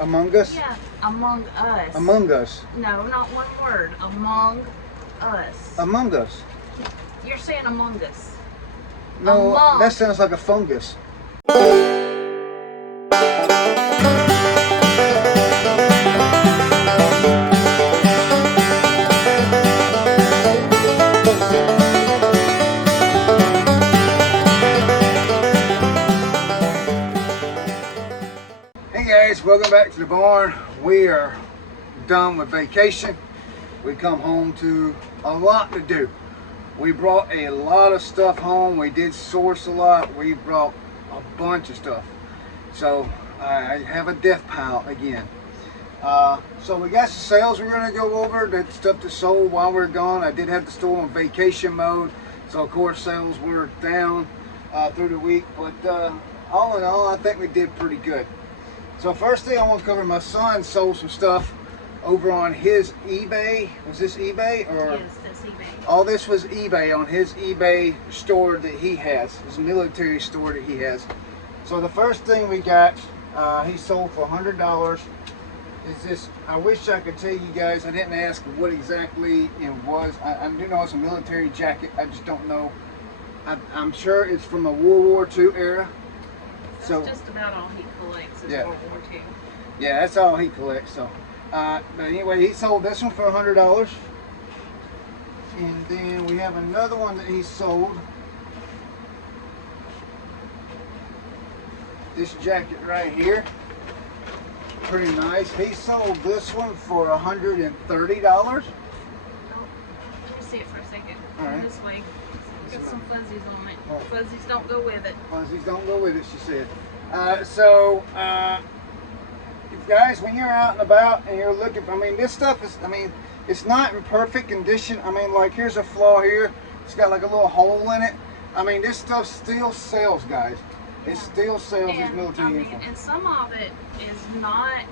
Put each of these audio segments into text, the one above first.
Among Us? Yeah, Among Us. Among Us. No, not one word. Among Us. Among Us. You're saying Among Us. No, Among. that sounds like a fungus. Hey guys, welcome back to the barn. We are done with vacation. We come home to a lot to do. We brought a lot of stuff home. We did source a lot. We brought a bunch of stuff. So I have a death pile again. So we got some sales we're going to go over. The stuff that sold while we were gone. I did have the store on vacation mode. So of course sales were down through the week. But all in all, I think we did pretty good. So first thing I want to cover, my son sold some stuff over on his eBay. Was this eBay or? Yes, that's eBay. All this was eBay on his eBay store that he has, his military store that he has. So the first thing we got, he sold for $100. Is this? I wish I could tell you guys. I didn't ask what exactly it was. I do know it's a military jacket. I just don't know. I'm sure it's from a World War II era. That's just about all he collects is Yeah. World War II. Yeah, that's all he collects. So, but anyway, he sold this one for $100, and then we have another one that he sold. This jacket right here, pretty nice. He sold this one for $130. Oh, let me see it for a second. All right. This way. Got some fuzzies on it. Oh. Fuzzies don't go with it. Fuzzies don't go with it, she said. Guys, when you're out and about and you're looking for, this stuff is, it's not in perfect condition. Like here's a flaw here. It's got like a little hole in it. This stuff still sells, guys. It still sells these military uniforms. And some of it is not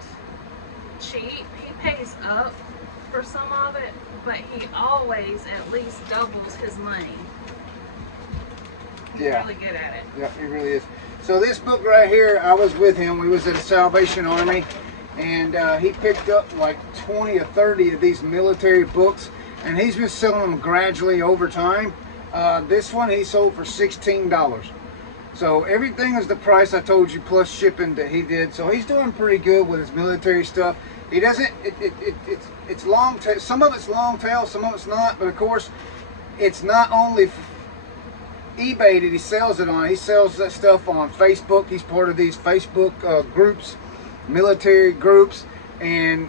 cheap. He pays up for some of it, but he always at least doubles his money. He's really good at it. Yeah, he really is. So this book right here, I was with him. We was at the Salvation Army, and he picked up like 20 or 30 of these military books, and he's been selling them gradually over time. This one he sold for $16. So everything is the price I told you plus shipping that he did. So he's doing pretty good with his military stuff. He doesn't. It's long tail. Some of it's long tail, some of it's not. But of course, it's not only eBay that he sells it on. He sells that stuff on Facebook. He's part of these Facebook groups, military groups, and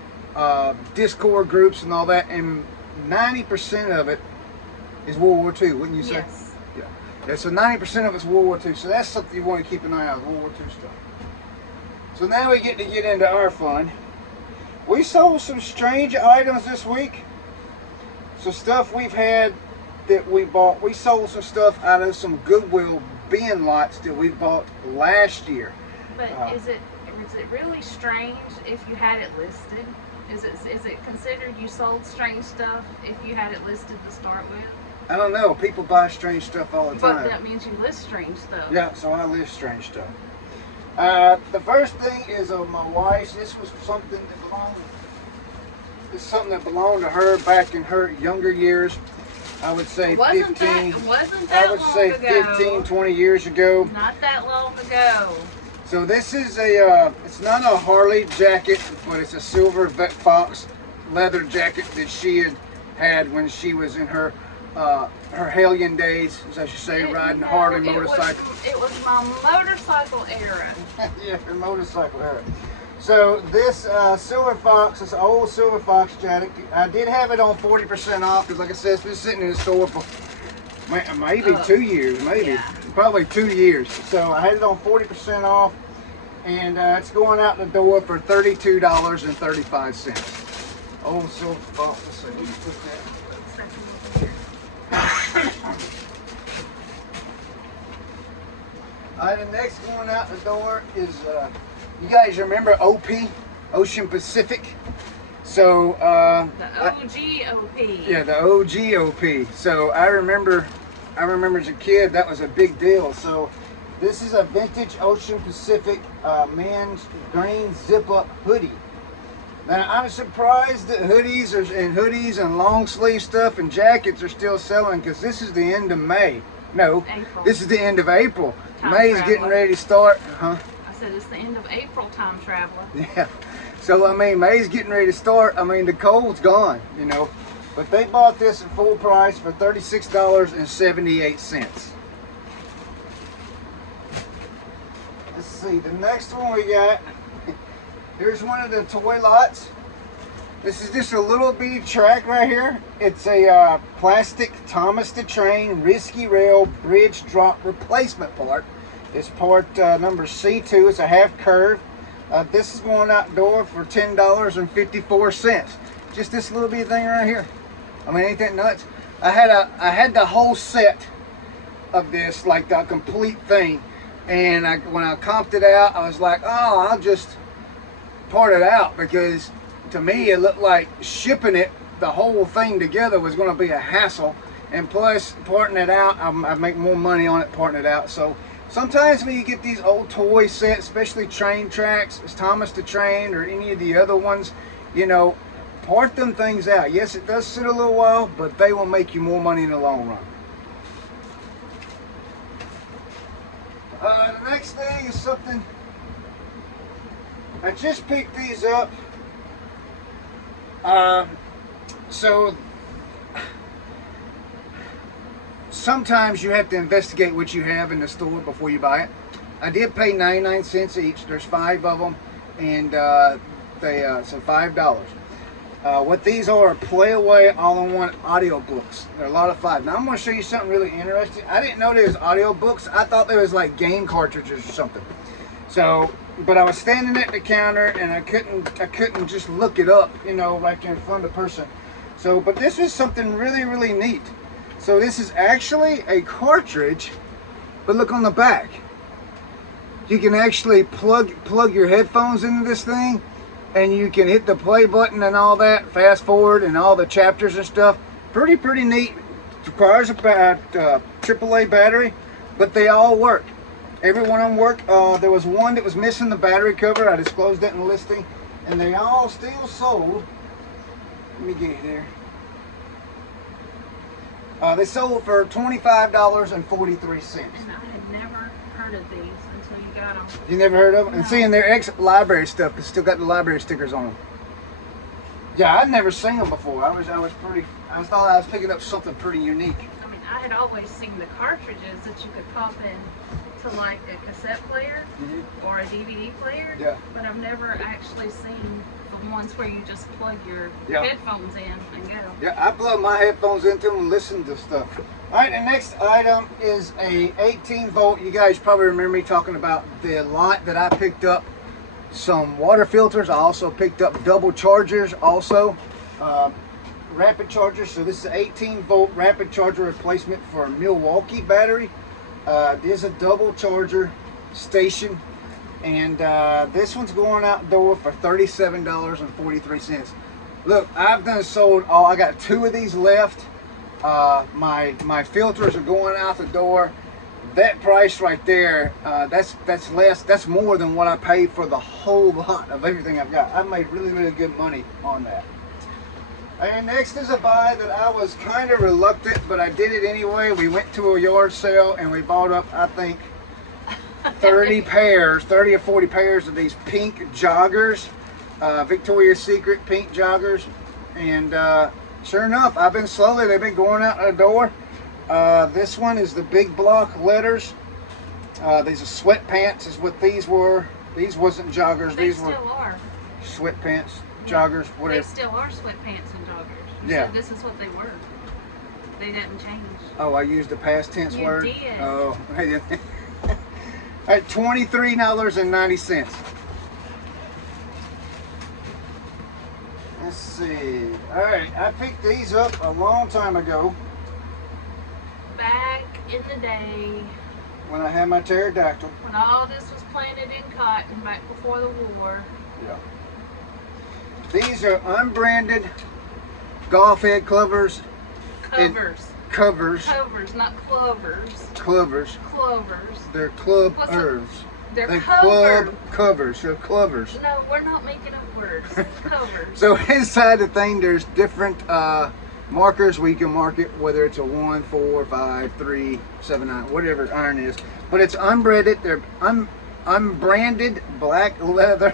Discord groups and all that. And 90% of it is World War II, wouldn't you say? Yes. Yeah. So 90% of it's World War II. So that's something you want to keep an eye on, World War II stuff. So now we get into our fun. We sold some strange items this week. So stuff we've had that we bought. We sold some stuff out of some Goodwill bin lots that we bought last year. But is it really strange if you had it listed? Is it considered you sold strange stuff if you had it listed to start with? I don't know. People buy strange stuff all the time. But that means you list strange stuff. Yeah, so I list strange stuff. The first thing is my wife's. This was something that belonged. It's something that belonged to her back in her younger years. I would say 15. I would say 15, 20 years ago. Not that long ago. So this is it's not a Harley jacket, but it's a silver Fox leather jacket that she had when she was in her hellion days, as I should say, riding Harley motorcycle. It was my motorcycle era. Yeah, her motorcycle era. So this Silver Fox, this old Silver Fox jacket, I did have it on 40% off because, like I said, it's been sitting in the store for maybe 2 years, probably 2 years. So I had it on 40% off, and it's going out the door for $32.35. Old Silver Fox. Let's see, we can put that. The next going out the door is. You guys remember OP, Ocean Pacific? So the OG OP. Yeah, the OG OP. So I remember as a kid that was a big deal. So This is a vintage Ocean Pacific men's green zip-up hoodie. Now, I'm surprised that hoodies and long sleeve stuff and jackets are still selling, because this is the end of May. No, April. This is the end of April. Time May's traveler. getting ready to start. I said it's the end of April, time traveler. Yeah. So, I mean, May's getting ready to start. I mean, the cold's gone, you know. But they bought this at full price for $36.78. Let's see, the next one we got, here's one of the toy lots. This is just a little bitty track right here. It's a plastic Thomas the Train Risky Rail Bridge Drop Replacement part. It's part number C2. It's a half curve. This is going outdoor for $10.54. Just this little bitty thing right here. I mean, ain't that nuts? I had the whole set of this, like the complete thing. And when I comped it out, I was like, oh, I'll just part it out, because to me it looked like shipping it, the whole thing together, was going to be a hassle. And plus, parting it out, I make more money on it parting it out. So sometimes when you get these old toy sets, especially train tracks, Thomas the Train or any of the other ones, you know, part them things out. Yes, it does sit a little while, but they will make you more money in the long run. The next thing is something, I just picked these up. So sometimes you have to investigate what you have in the store before you buy it. I did pay 99 cents each. There's 5 of them, and so $5. What these are play-away all-in-one audio books. They're a lot of fun. Now I'm going to show you something really interesting. I didn't know there was audio books. I thought there was like game cartridges or something. So, but I was standing at the counter and I couldn't just look it up, you know, right there in front of the person. So, but this is something really, really neat. So this is actually a cartridge, but look on the back. You can actually plug your headphones into this thing, and you can hit the play button and all that, fast forward and all the chapters and stuff. Pretty neat. It requires about AAA battery, but they all work. Every one of them work. There was one that was missing the battery cover. I disclosed that in the listing, and they all still sold. Let me get it there. They sold for $25.43. And I had never heard of these until you got them. You never heard of them? No. And seeing their ex-library stuff, it's still got the library stickers on them. Yeah, I'd never seen them before. I thought I was picking up something pretty unique. I mean, I had always seen the cartridges that you could pop in to like a cassette player or a DVD player. Yeah. But I've never actually seen the ones where you just plug your headphones in and go. Yeah, I plug my headphones into them and listen to stuff. All right, the next item is a 18 volt. You guys probably remember me talking about the lot that I picked up. Some water filters. I also picked up double chargers also. Rapid chargers. So this is an 18 volt rapid charger replacement for a Milwaukee battery. There's a double charger station, and this one's going outdoor for $37.43. Look, I've done sold all. I got 2 of these left. My filters are going out the door. That price right there, that's less. That's more than what I paid for the whole lot of everything I've got. I made really good money on that. And next is a buy that I was kind of reluctant, but I did it anyway. We went to a yard sale and we bought up, I think, 30 or 40 pairs of these pink joggers, Victoria's Secret pink joggers. And sure enough, they've been going out the door. This one is the big block letters. These are sweatpants is what these were. These wasn't joggers. These were sweatpants, joggers, whatever. They still are sweatpants and joggers. Yeah. So this is what they were. They didn't change. Oh, I used the past tense word? You did. Oh, I didn't. All right, $23.90. Let's see. All right, I picked these up a long time ago. Back in the day. When I had my pterodactyl. When all this was planted in cotton back before the war. Yeah. These are unbranded golf head covers. covers. Covers, not clovers. Clovers. Clovers. They're clubbers. They're club covers. They're clovers. No, we're not making up words. Covers. So inside the thing, there's different markers where you can mark it, whether it's a 1, 4, 5, 3, 7, 9, whatever iron is. But it's unbranded. They're unbranded black leather.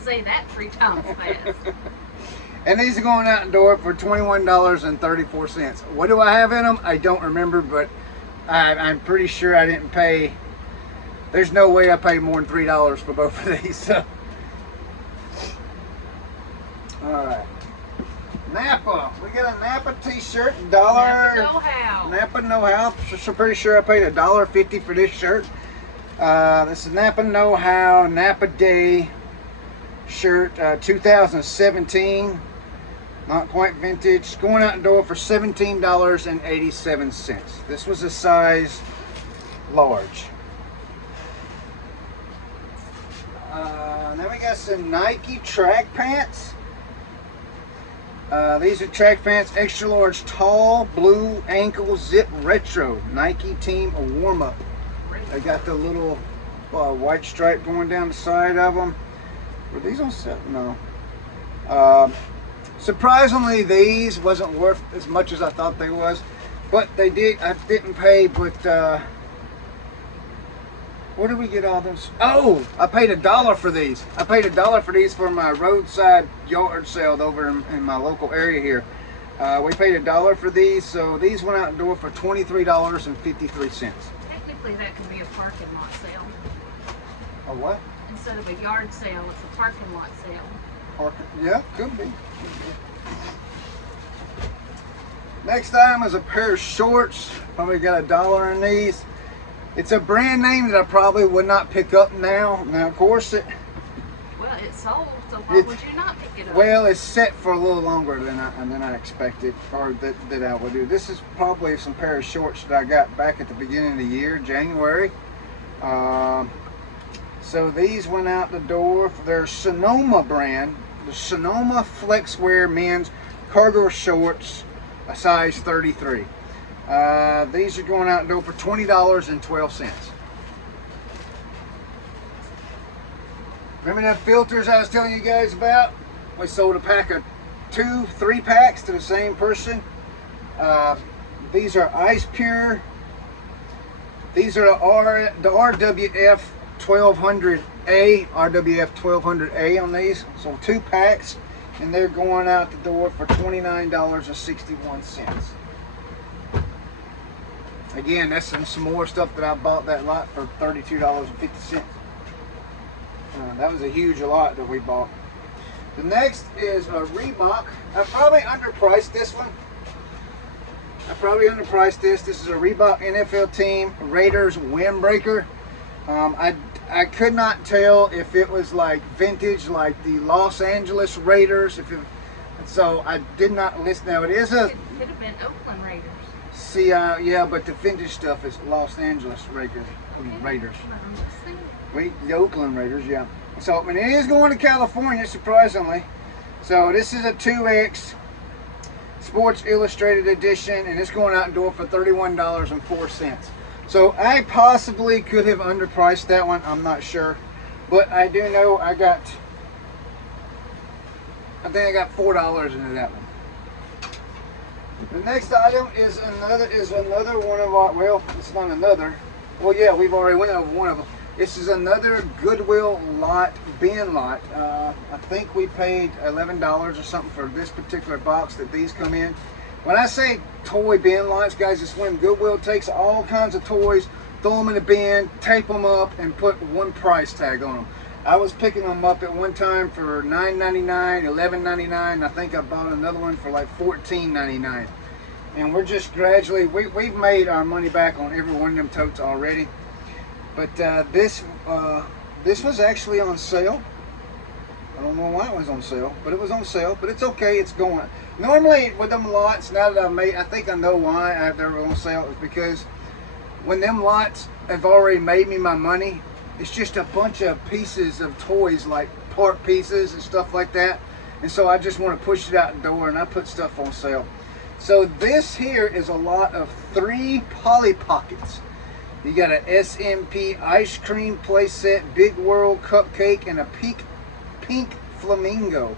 Say that 3 times fast. And these are going out the door for $21.34. What do I have in them? I don't remember, but I'm pretty sure I didn't pay. There's no way I paid more than $3 for both of these. So. All right. Napa. We got a Napa t-shirt. Napa know-how. Napa know-how. So pretty sure I paid $1.50 for this shirt. This is Napa know-how Napa Day shirt, 2017. Not quite vintage. Going out the door for $17.87. This was a size large. Then we got some Nike track pants. These are track pants, extra large, tall, blue, ankle zip retro. Nike team warm-up. They got the little white stripe going down the side of them. Were these on sale? No. Surprisingly, these wasn't worth as much as I thought they was, but they did. I didn't pay, but where did we get all those? Oh, I paid $1 for these. I paid $1 for these for my roadside yard sale over in my local area here. We paid $1 for these, so these went out the door for $23.53. Technically, that could be a parking lot sale. A what? Instead of a yard sale, it's a parking lot sale. Yeah, could be. Next item is a pair of shorts. Probably got $1 in these. It's a brand name that I probably would not pick up now. Now, of course, well, it's sold, so why would you not pick it up? Well, it's set for a little longer than I expected, or that I would do. This is probably some pair of shorts that I got back at the beginning of the year, January. So these went out the door for their Sonoma brand, the Sonoma Flexwear men's cargo shorts, a size 33. These are going out the door for $20.12. Remember them filters I was telling you guys about? We sold a pack of 2, 3 packs to the same person. These are Ice Pure. These are the RWF 1200A, RWF 1200A on these. So 2 packs, and they're going out the door for $29.61. Again, that's some more stuff that I bought that lot for $32.50. That was a huge lot that we bought. The next is a Reebok. I probably underpriced this one. This is a Reebok NFL team Raiders windbreaker. I could not tell if it was like vintage, like the Los Angeles Raiders. So I did not list. Now it is a. It could have been Oakland Raiders. See, yeah, but the vintage stuff is Los Angeles Raiders. The Oakland Raiders, yeah. So, and it is going to California, surprisingly. So this is a 2X Sports Illustrated edition, and it's going out the door for $31.04. So I possibly could have underpriced that one. I'm not sure, but I do know I think I got $4 into that one. The next item is another one of our, well, it's not another. Well, yeah, we've already went over one of them. This is another Goodwill lot, bin lot. I think we paid $11 or something for this particular box that these come in. When I say toy bin lots, guys, it's when Goodwill takes all kinds of toys, throw them in a bin, tape them up, and put one price tag on them. I was picking them up at one time for $9.99, $11.99. I think I bought another one for like $14.99. And we're just gradually, we've made our money back on every one of them totes already. But this was actually on sale. I don't know why it was on sale, but it was on sale. But it's okay, it's going. Normally with them lots, now that I think I know why they were on sale, is because when them lots have already made me my money, it's just a bunch of pieces of toys, like part pieces and stuff like that. And so I just want to push it out the door, and I put stuff on sale. So this here is a lot of 3 Polly Pockets. You got an SMP ice cream play set, Big World cupcake, and a pink flamingo.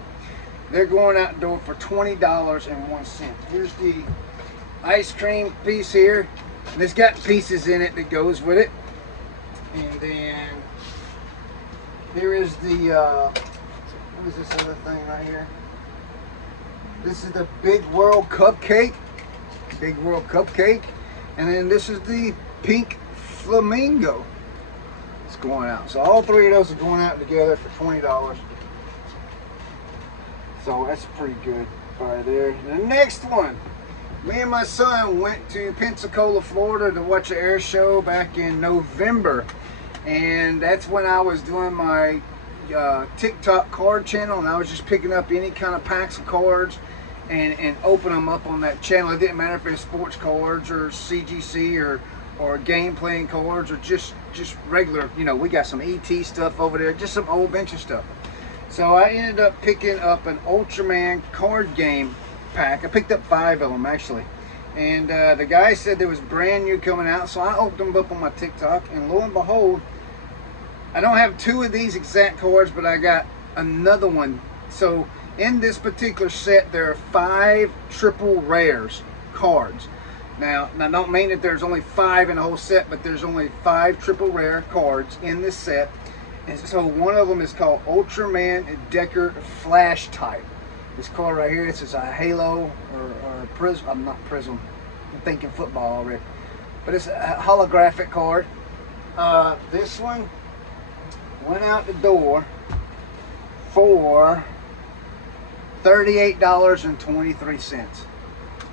They're going out the door for $20.01. Here's the ice cream piece here. And it's got pieces in it that goes with it. And then here is the what is this other thing right here? This is the Big World cupcake. Big World cupcake. And then this is the pink flamingo. It's going out. So all 3 of those are going out together for $20. So that's pretty good right there. The next one. Me and my son went to Pensacola, Florida to watch an air show back in November. And that's when I was doing my TikTok card channel, and I was just picking up any kind of packs of cards and open them up on that channel. It didn't matter if it's sports cards or CGC or game playing cards or just regular, you know, we got some ET stuff over there, just some old vintage stuff. So I ended up picking up an Ultraman card game pack. I picked up 5 of them actually. And the guy said there was brand new coming out, so I opened them up on my TikTok, and lo and behold, I don't have 2 of these exact cards, but I got another one. So in this particular set, there are 5 triple rares cards. Now don't mean that there's only 5 in the whole set, but there's only 5 triple rare cards in this set. And so one of them is called Ultraman Decker Flash Type. This card right here, this is a Halo or Prism. I'm not Prism. I'm thinking football already. But it's a holographic card. This one went out the door for $38.23.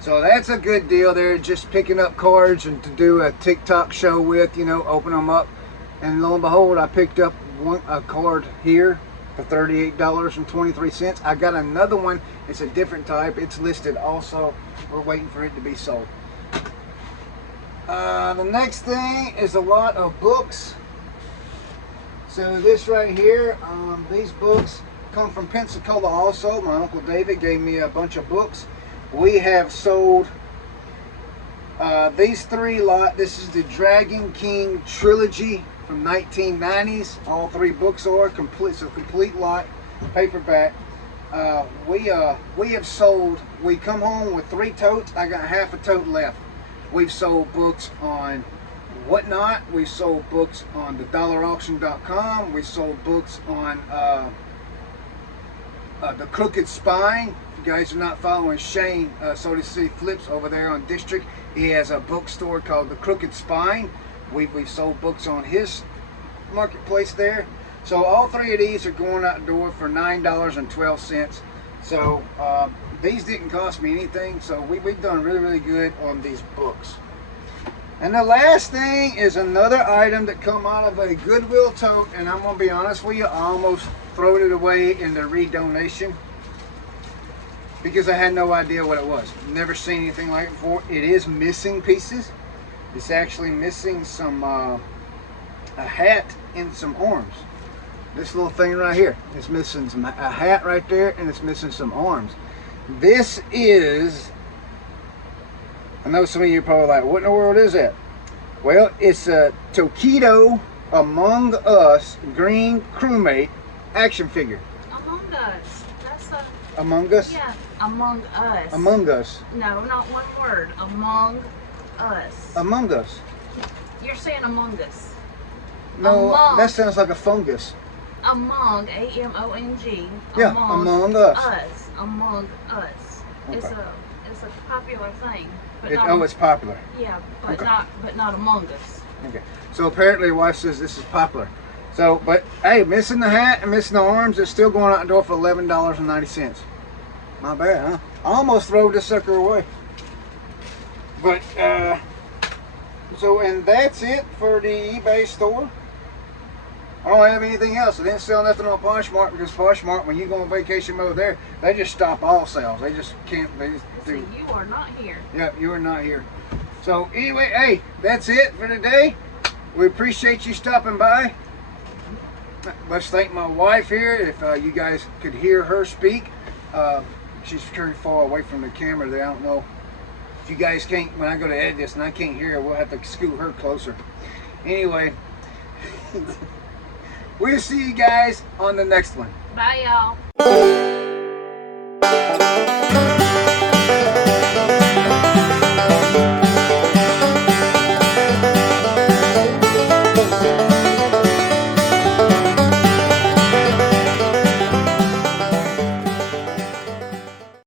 So that's a good deal there, just picking up cards and to do a TikTok show with, you know, open them up. And lo and behold, I picked up a card here for $38.23. I got another one. It's a different type. It's listed also. We're waiting for it to be sold. The next thing is a lot of books. So this right here, these books come from Pensacola also. My Uncle David gave me a bunch of books. We have sold these 3 lot. This is the Dragon King trilogy from 1990s. All 3 books are complete. It's a complete lot, paperback. We have sold. We come home with 3 totes. I got half a tote left. We've sold books on Whatnot. We sold books on thedollarauction.com. We sold books on the Crooked Spine. If you guys are not following Shane, Soda City Flips over there on District, he has a bookstore called the Crooked Spine. We've sold books on his marketplace there. So all 3 of these are going out the door for $9.12. So these didn't cost me anything. So we've done really, really good on these books. And the last thing is another item that come out of a Goodwill tote, and I'm gonna be honest with you, I almost threw it away in the redonation because I had no idea what it was. Never seen anything like it before. It is missing pieces. It's actually missing some a hat and some arms. This little thing right here, it's missing a hat right there, and it's missing some arms. This is, I know some of you are probably like, what in the world is that? Well, it's a Tokido Among Us green crewmate action figure. Among Us. That's a... Among Us? Yeah, Among Us. Among Us. No, not one word. Among Us. Among Us. You're saying Among Us. No, Among. that sounds like a fungus. Among, A-M-O-N-G. Yeah, Among Us. Us. Among Us. Okay. It's a popular thing. But It's popular. Yeah, but Okay. not Among Us. Okay. So apparently your wife says this is popular. So, but hey, missing the hat and missing the arms, it's still going out the door for $11.90. Not bad, huh? I almost threw this sucker away. But so, and that's it for the eBay store. I don't have anything else. I didn't sell nothing on Poshmark because Poshmark, when you go on vacation mode there, they just stop all sales. They just can't. They just So do. you are not here. Yep, you are not here. So anyway, hey, that's it for today. We appreciate you stopping by. Let's thank my wife here. If you guys could hear her speak, she's very far away from the camera there. I don't know you guys can't, when I go to edit this and I can't hear her, we'll have to scoot her closer. Anyway, we'll see you guys on the next one. Bye, y'all.